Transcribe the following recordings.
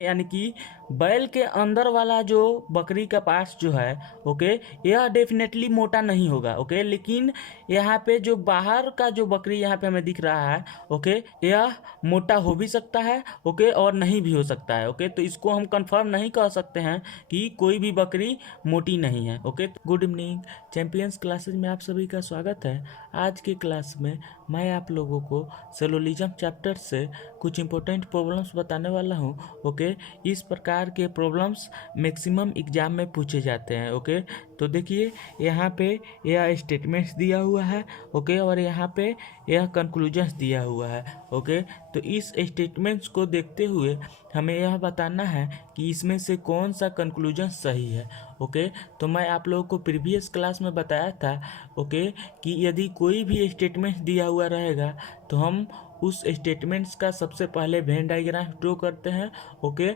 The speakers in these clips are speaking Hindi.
यानी कि बैल के अंदर वाला जो बकरी का पार्ट्स जो है, ओके, यह डेफिनेटली मोटा नहीं होगा, ओके, लेकिन यहाँ पे जो बाहर का जो बकरी यहाँ पे हमें दिख रहा है, ओके, यह मोटा हो भी सकता है, ओके, और नहीं भी हो सकता है, ओके। तो इसको हम कंफर्म नहीं कह सकते हैं कि कोई भी बकरी मोटी नहीं है, okay. Good evening champions classes में आप सभी का स्वागत है। आज के क्लास में मैं आप लोगों को सेलोलिज्म चैप्टर से कुछ इंपॉर्टेंट प्रॉब्लम्स बताने वाला हूँ, ओके। इस प्रकार के प्रॉब्लम्स मैक्सिमम एग्जाम में पूछे जाते हैं, ओके। तो देखिए यहाँ पे यह स्टेटमेंट्स दिया हुआ है, ओके, और यहाँ पे यह कंक्लूजन्स दिया हुआ है, ओके। तो इस स्टेटमेंट्स को देखते हुए हमें यह बताना है कि इसमें से कौन सा कंक्लूजन सही है, ओके। तो मैं आप लोगों को प्रीवियस क्लास में बताया था, ओके, कि यदि कोई भी स्टेटमेंट दिया हुआ रहेगा तो हम उस स्टेटमेंट्स का सबसे पहले वेन डायग्राम ड्रॉ करते हैं, ओके,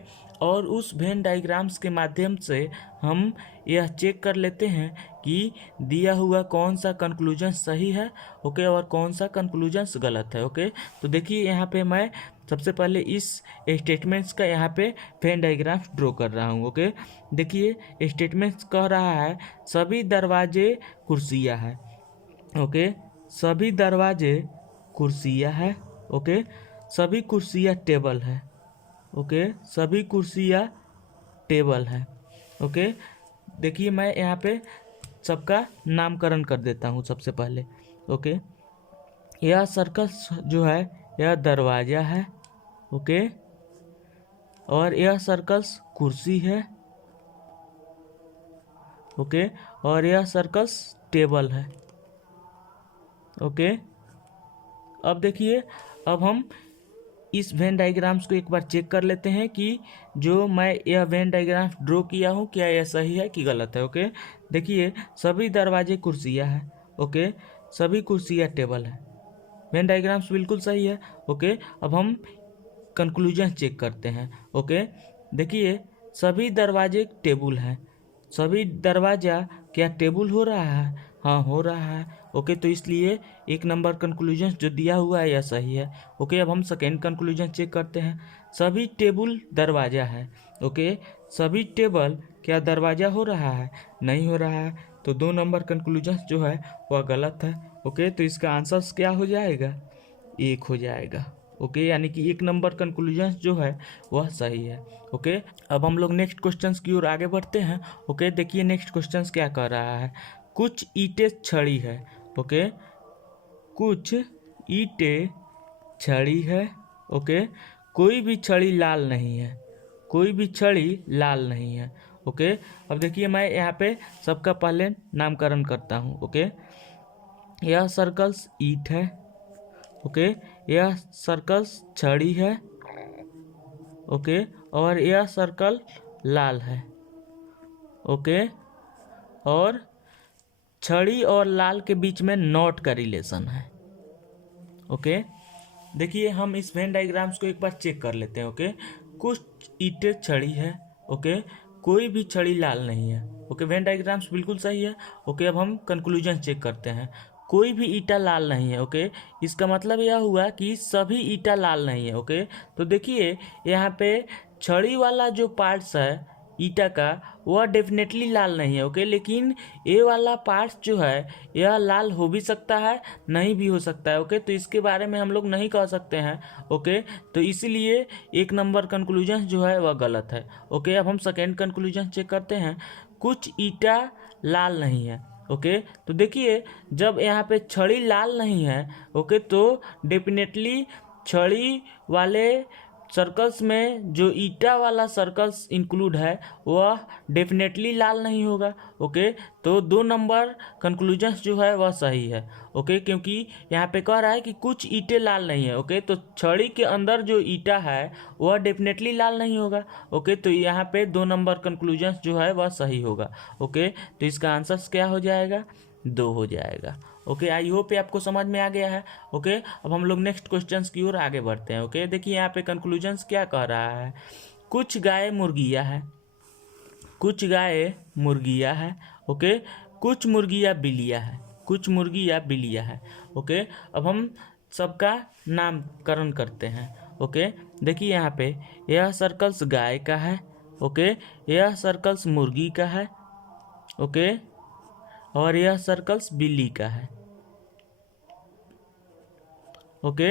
और उस वेन डायग्राम्स के माध्यम से हम यह चेक कर लेते हैं कि दिया हुआ कौन सा कंक्लूजन सही है, ओके, और कौन सा कंक्लूजन गलत है, ओके। तो देखिए यहाँ पे मैं सबसे पहले इस स्टेटमेंट्स का यहाँ पे वेन डायग्राम ड्रॉ कर रहा हूँ, ओके। देखिए स्टेटमेंट्स कह रहा है सभी दरवाजे कुर्सियाँ हैं, ओके, सभी दरवाजे कुर्सियाँ है, ओके, सभी कुर्सियाँ टेबल है, ओके, सभी कुर्सियाँ टेबल है, ओके। देखिए मैं यहाँ पे सबका नामकरण कर देता हूँ सबसे पहले, ओके। यह सर्कल जो है यह दरवाज़ा है, ओके, और यह सर्कल्स कुर्सी है, ओके, और यह सर्कल्स टेबल है, ओके। अब देखिए अब हम इस वेन डायग्राम्स को एक बार चेक कर लेते हैं कि जो मैं यह वेन डायग्राम ड्रॉ किया हूँ क्या यह सही है कि गलत है, ओके। देखिए सभी दरवाजे कुर्सियाँ हैं, ओके, सभी कुर्सियाँ टेबल है, वेन डायग्राम्स बिल्कुल सही है, ओके। अब हम कंक्लूजन चेक करते हैं, ओके। देखिए सभी दरवाजे टेबल हैं, सभी दरवाज़ा क्या टेबल हो रहा है? हाँ हो रहा है, ओके। तो इसलिए एक नंबर कंक्लूजन जो दिया हुआ है यह सही है, ओके। अब हम सेकेंड कंक्लूजन चेक करते हैं, सभी टेबल दरवाज़ा है, ओके, सभी टेबल क्या दरवाज़ा हो रहा है? नहीं हो रहा है, तो 2 नंबर कंक्लूजन जो है वह गलत है, ओके। तो इसका आंसर क्या हो जाएगा? 1 हो जाएगा, ओके। यानी कि 1 नंबर कंक्लूजन जो है वह सही है, ओके। अब हम लोग नेक्स्ट क्वेश्चंस की ओर आगे बढ़ते हैं, ओके। देखिए नेक्स्ट क्वेश्चंस क्या कह रहा है, कुछ ईंटें छड़ी है, ओके, कुछ ईंटें छड़ी है, ओके, कोई भी छड़ी लाल नहीं है, कोई भी छड़ी लाल नहीं है, ओके। अब देखिए मैं यहाँ पे सबका पहले नामकरण करता हूँ, ओके। यह सर्कल्स ईंट है, ओके, यह सर्कल्स छड़ी है, ओके, और यह सर्कल लाल है, ओके, और छड़ी और लाल के बीच में नॉट का रिलेशन है, ओके। देखिए हम इस वेन डायग्राम्स को एक बार चेक कर लेते हैं, ओके। कुछ ईंटें छड़ी है, ओके, कोई भी छड़ी लाल नहीं है, ओके। वेन डायग्राम्स बिल्कुल सही है, ओके। अब हम कंक्लूजन चेक करते हैं, कोई भी ईंटा लाल नहीं है, ओके। इसका मतलब यह हुआ कि सभी ईंटा लाल नहीं है, ओके। तो देखिए यहाँ पे छड़ी वाला जो पार्ट्स है ईटा का वह डेफिनेटली लाल नहीं है, ओके। लेकिन ये वाला पार्ट्स जो है यह लाल हो भी सकता है, नहीं भी हो सकता है, ओके। तो इसके बारे में हम लोग नहीं कह सकते हैं, ओके। तो इसीलिए 1 नंबर कंक्लूजन जो है वह गलत है, ओके। अब हम सेकेंड कंक्लूजन चेक करते हैं, कुछ ईटा लाल नहीं है, ओके। तो देखिए जब यहाँ पे छड़ी लाल नहीं है, ओके, तो डेफिनेटली छड़ी वाले सर्कल्स में जो ईटा वाला सर्कल्स इंक्लूड है वह डेफिनेटली लाल नहीं होगा, ओके। तो 2 नंबर कंक्लूजन्स जो है वह सही है, ओके, क्योंकि यहाँ पे कह रहा है कि कुछ ईंटें लाल नहीं है, ओके। तो छड़ी के अंदर जो ईटा है वह डेफिनेटली लाल नहीं होगा, ओके। तो यहाँ पे 2 नंबर कंक्लूजन्स जो है वह सही होगा, ओके। तो इसका आंसर क्या हो जाएगा? 2 हो जाएगा, ओके। आई होप आपको समझ में आ गया है, ओके। अब हम लोग नेक्स्ट क्वेश्चंस की ओर आगे बढ़ते हैं, ओके। देखिए यहाँ पे कंक्लूजन्स क्या कह रहा है, कुछ गाय मुर्गियाँ है, कुछ गाय मुर्गियाँ है, ओके, कुछ मुर्गियाँ बिल्लियाँ है, कुछ मुर्गियाँ बिल्लियाँ है, ओके। अब हम सबका नामकरण करते हैं, ओके, देखिए यहाँ पे यह सर्कल्स गाय का है। ओके, यह सर्कल्स मुर्गी का है। ओके, और यह सर्कल्स बिल्ली का है। ओके,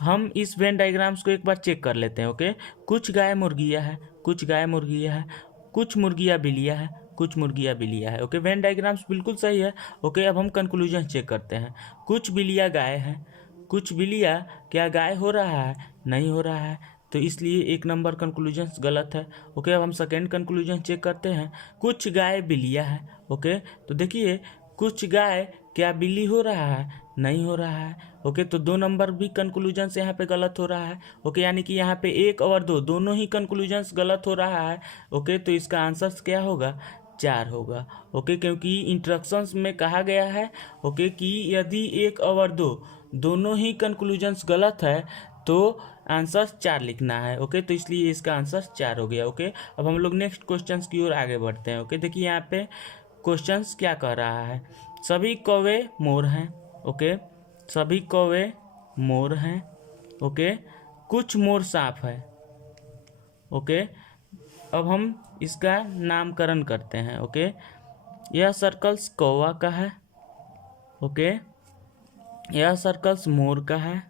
हम इस वेन डायग्राम्स को एक बार चेक कर लेते हैं। ओके, कुछ गाय मुर्गियाँ है, कुछ गाय मुर्गियाँ है, कुछ मुर्गियाँ बिल्लियाँ है, कुछ मुर्गियाँ बिल्लियाँ है। ओके, वेन डायग्राम्स बिल्कुल सही है। ओके, अब हम कंक्लूजन चेक करते हैं। कुछ बिल्लियाँ गाय हैं, कुछ बिल्लियाँ, क्या गाय हो रहा है? नहीं हो रहा है, तो इसलिए एक नंबर कंक्लूजन गलत है। ओके, अब हम सेकेंड कंक्लूजन चेक करते हैं। कुछ गाय बिल्लियाँ है। ओके, तो देखिए कुछ गाय क्या बिल्ली हो रहा है? नहीं हो रहा है। ओके, तो 2 नंबर भी कंक्लूजन्स यहाँ पे गलत हो रहा है। ओके, यानी कि यहाँ पे 1 और 2 दोनों ही कंक्लूजन्स गलत हो रहा है। ओके, तो इसका आंसर क्या होगा? 4 होगा। ओके, क्योंकि इंस्ट्रक्शंस में कहा गया है ओके कि यदि 1 और 2 दोनों ही कंक्लूजन्स गलत है तो आंसर 4 लिखना है। ओके, तो इसलिए इसका आंसर 4 हो गया। ओके, अब हम लोग नेक्स्ट क्वेश्चंस की ओर आगे बढ़ते हैं। ओके, देखिए यहाँ पे क्वेश्चंस क्या कह रहा है। सभी कौवे मोर हैं। ओके, सभी कौवे मोर हैं। ओके, कुछ मोर सांप है। ओके, अब हम इसका नामकरण करते हैं। ओके, यह सर्कल्स कौवा का है। ओके, यह सर्कल्स मोर का है।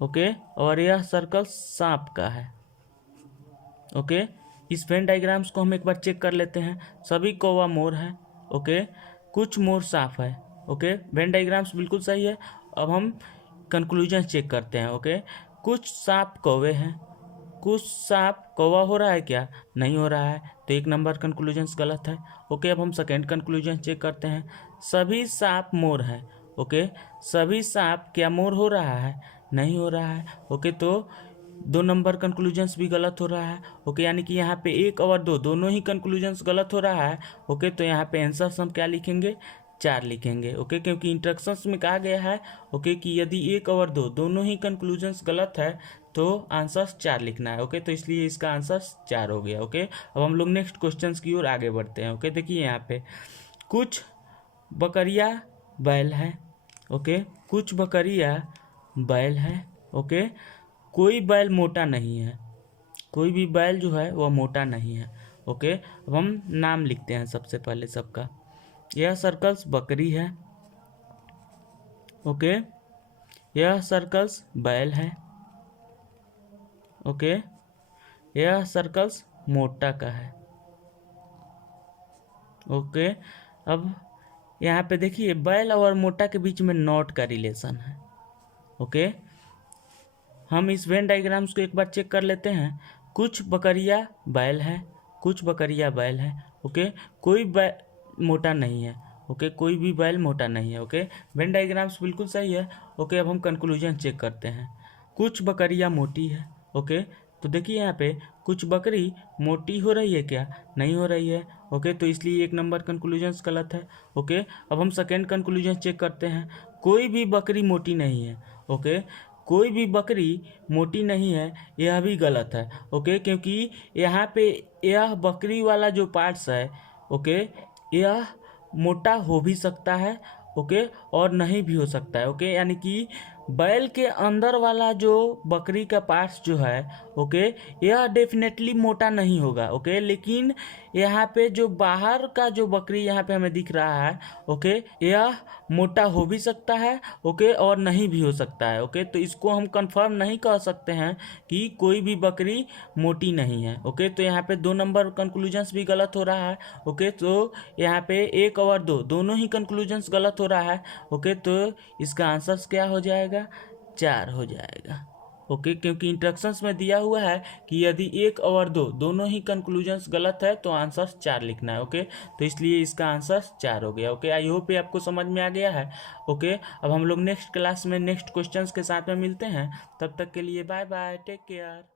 ओके, और यह सर्कल्स सांप का है। ओके, इस वेन डायग्राम्स को हम एक बार चेक कर लेते हैं। सभी कौवा मोर है। ओके, कुछ मोर सांप है। ओके, वेन डायग्राम्स बिल्कुल सही है। अब हम कंक्लूजन चेक करते हैं। ओके, कुछ सांप कौवे हैं, कुछ सांप कौवा हो रहा है क्या? नहीं हो रहा है, तो 1 नंबर कंक्लूजन गलत है। ओके, अब हम सेकेंड कंक्लूजन चेक करते हैं। सभी सांप मोर हैं। ओके, सभी सांप क्या मोर हो रहा है? नहीं हो रहा है। ओके, तो 2 नंबर कंक्लूजन्स भी गलत हो रहा है। ओके, यानी कि यहाँ पे 1 और 2 दोनों ही कंक्लूजन्स गलत हो रहा है। ओके, तो यहाँ पे आंसर हम क्या लिखेंगे? 4 लिखेंगे। ओके, क्योंकि इंस्ट्रक्शंस में कहा गया है ओके कि यदि 1 और 2 दोनों ही कंक्लूजन्स गलत है तो आंसर 4 लिखना है। ओके, तो इसलिए इसका आंसर 4 हो गया। ओके, अब हम लोग नेक्स्ट क्वेश्चंस की ओर आगे बढ़ते हैं। ओके, देखिए यहाँ पे कुछ बकरियाँ बैल है। ओके, कुछ बकरियाँ बैल है। ओके, कोई बैल मोटा नहीं है, कोई भी बैल जो है वह मोटा नहीं है। ओके, अब हम नाम लिखते हैं सबसे पहले सबका। यह सर्कल्स बकरी है। ओके, यह सर्कल्स बैल है। ओके, यह सर्कल्स मोटा का है। ओके, अब यहाँ पे देखिए बैल और मोटा के बीच में नॉट का रिलेशन है। ओके, हम इस वेन डायग्राम्स को एक बार चेक कर लेते हैं। कुछ बकरियाँ बैल है, कुछ बकरियाँ बैल है। ओके, कोई बैल मोटा नहीं है। ओके, कोई भी बैल मोटा नहीं है। ओके, वेन डायग्राम्स बिल्कुल सही है। ओके, अब हम कंक्लूजन चेक करते हैं। कुछ बकरियाँ मोटी है। ओके, तो देखिए यहाँ पे कुछ बकरी मोटी हो रही है क्या? नहीं हो रही है। ओके, तो इसलिए 1 नंबर कंक्लूजन गलत है। ओके, अब हम सेकेंड कंक्लूजन चेक करते हैं। कोई भी बकरी मोटी नहीं है। ओके, कोई भी बकरी मोटी नहीं है, यह भी गलत है। ओके, क्योंकि यहाँ पे यह बकरी वाला जो पार्ट्स है ओके यह मोटा हो भी सकता है। ओके, और नहीं भी हो सकता है। ओके, यानी कि बैल के अंदर वाला जो बकरी का पार्ट्स जो है ओके यह डेफिनेटली मोटा नहीं होगा। ओके, लेकिन यहाँ पे जो बाहर का जो बकरी यहाँ पे हमें दिख रहा है ओके यह मोटा हो भी सकता है। ओके, और नहीं भी हो सकता है। ओके, तो इसको हम कंफर्म नहीं कह सकते हैं कि कोई भी बकरी मोटी नहीं है। ओके, तो यहाँ पे 2 नंबर कंक्लूजन्स भी गलत हो रहा है। ओके, तो यहाँ पे 1 और 2 दोनों ही कंक्लूजन्स गलत हो रहा है। ओके, तो इसका आंसर क्या हो जाएगा? 4 हो जाएगा। ओके, क्योंकि इंस्ट्रक्शंस में दिया हुआ है कि यदि 1 और 2 दोनों ही कंक्लूजन्स गलत है तो आंसर 4 लिखना है। ओके, तो इसलिए इसका आंसर 4 हो गया। ओके, आई होप ये आपको समझ में आ गया है। ओके, अब हम लोग नेक्स्ट क्लास में नेक्स्ट क्वेश्चंस के साथ में मिलते हैं। तब तक के लिए बाय बाय, टेक केयर।